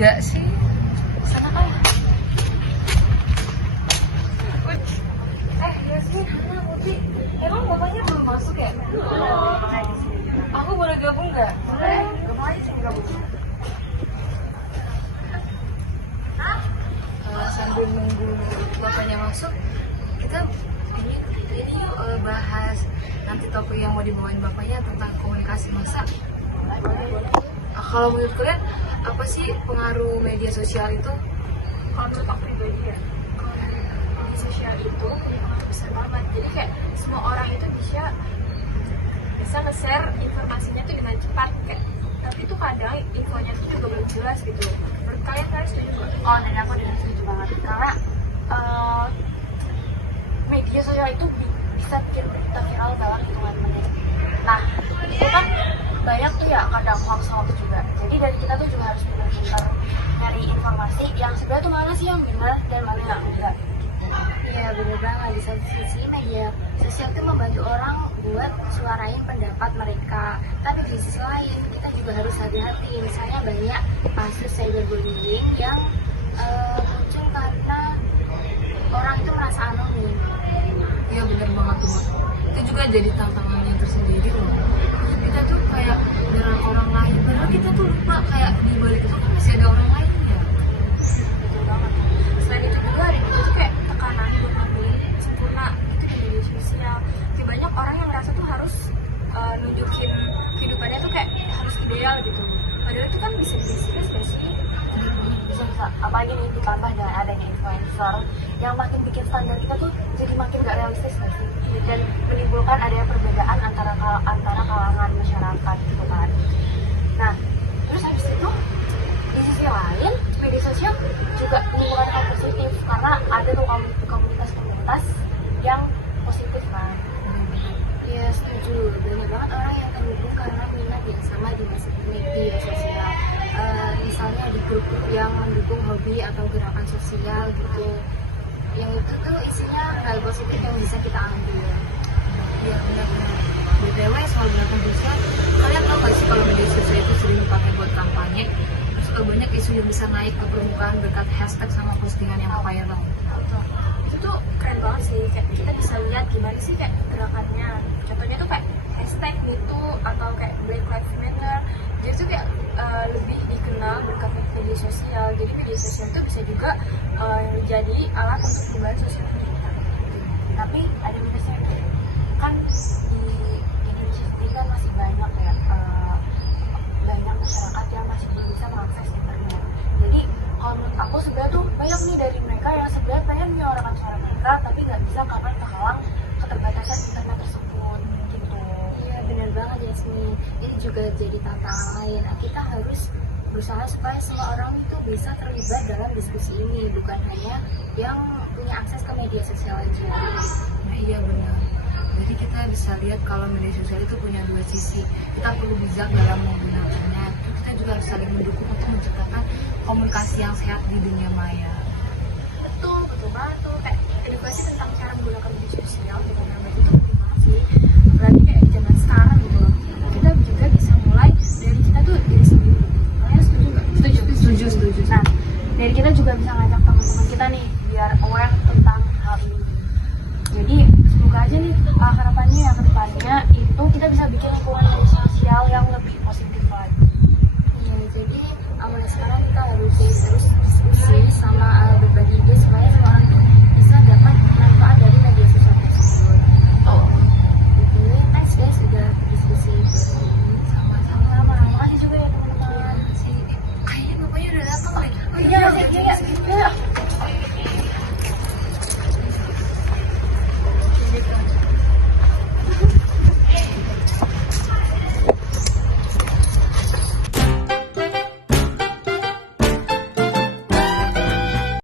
enggak sih? Sana kan. Yasmin, Hana, Putri, emang bapaknya belum masuk ya? Aku boleh gabung nggak? Boleh, gabung aja sih gabung. Sambil nunggu bapaknya masuk, kita ini yuk bahas nanti topik yang mau dibawain bapaknya tentang komunikasi massa. Kalau menurut kalian apa sih pengaruh media sosial itu? Kalau menurut aku pribadi ya, kalau media sosial itu punya pengaruh besar banget. Jadi kayak semua orang itu bisa nge-share informasinya tuh dengan cepat kayak, tapi tuh kadang infonya tuh juga belum jelas gitu. Menurut kalian setuju nggak? Oh, dan aku juga setuju banget karena media sosial itu bisa bikin berita viral dalam hitungan menit. Nah, itu kan banyak tuh ya kadang hoax juga. Jadi dari kita tuh juga harus pintar nyari informasi yang sebenarnya tuh mana sih yang benar dan mana yang enggak. Iya bener banget, di satu sisi media sosial itu membantu orang buat suarain pendapat mereka, tapi di sisi lain kita juga harus hati-hati. Misalnya banyak kasus cyberbullying yang muncul karena orang itu merasa anonim. Iya bener banget tuh. Itu juga jadi tantangan yang tersendiri loh. Kita tuh kayak nyerang orang lain, padahal kita tuh lupa kayak di balik itu kan masih ada orang lain ya. Betul banget. Selain itu juga ada juga tuh kayak tekanan buat nampilin sempurna itu di media sosial. Kayak banyak orang yang ngerasa tuh harus nunjukin kehidupannya tuh kayak harus ideal gitu. Padahal itu kan bisa sih. Bisa, apalagi nih ditambah dengan adanya influencer yang makin bikin standar kita tuh jadi makin gak realistis gak sih? Dan menimbulkan adanya perbedaan antara kalangan masyarakat gitu kan. Nah, terus habis itu di sisi lain media sosial juga menimbulkan hal positif karena ada tuh komunitas yang positif kan. Iya setuju, banyak banget orang yang terhubung karena minat yang sama di media sosial. Misalnya di grup yang mendukung hobi atau gerakan sosial gitu, yang itu tuh isinya hal positif yang bisa kita ambil. Iya benar-benar. BTW soal gerakan sosial, kalian tahu gak sih kalau media sosial itu sering dipakai buat kampanye? Terus banyak isu yang bisa naik ke permukaan berkat hashtag sama postingan yang viral. Itu tuh keren banget sih, kayak kita bisa lihat gimana sih kayak gerakannya. Contohnya tuh kayak hashtag gitu atau kayak Black Lives Matter. Jadi tuh kayak lebih dikenal berkat media sosial. Jadi media sosial itu bisa juga jadi alat untuk perubahan sosial media. Tapi ada minusnya kan, di Indonesia sendiri kan masih banyak ya banyak masyarakat yang masih belum bisa mengakses internet. Jadi kalau menurut aku sebenarnya tuh banyak nih dari mereka yang sebenarnya pengen menyuarakan suara mereka tapi nggak bisa karena terhalang keterbatasan internet tersebut gitu. Iya benar banget Yasmin, ini juga jadi tantangan lain. Kita harus berusaha supaya semua orang itu bisa terlibat dalam diskusi ini, bukan hanya yang punya akses ke media sosial aja. Nah iya benar. Jadi kita bisa lihat kalau media sosial itu punya dua sisi. Kita perlu bijak dalam menggunakannya. Kita juga harus saling mendukung untuk menciptakan komunikasi yang sehat di dunia maya. Betul banget tuh, kayak edukasi tentang cara menggunakan media sosial dengan yang baik itu penting banget sih. Apalagi kayak zaman sekarang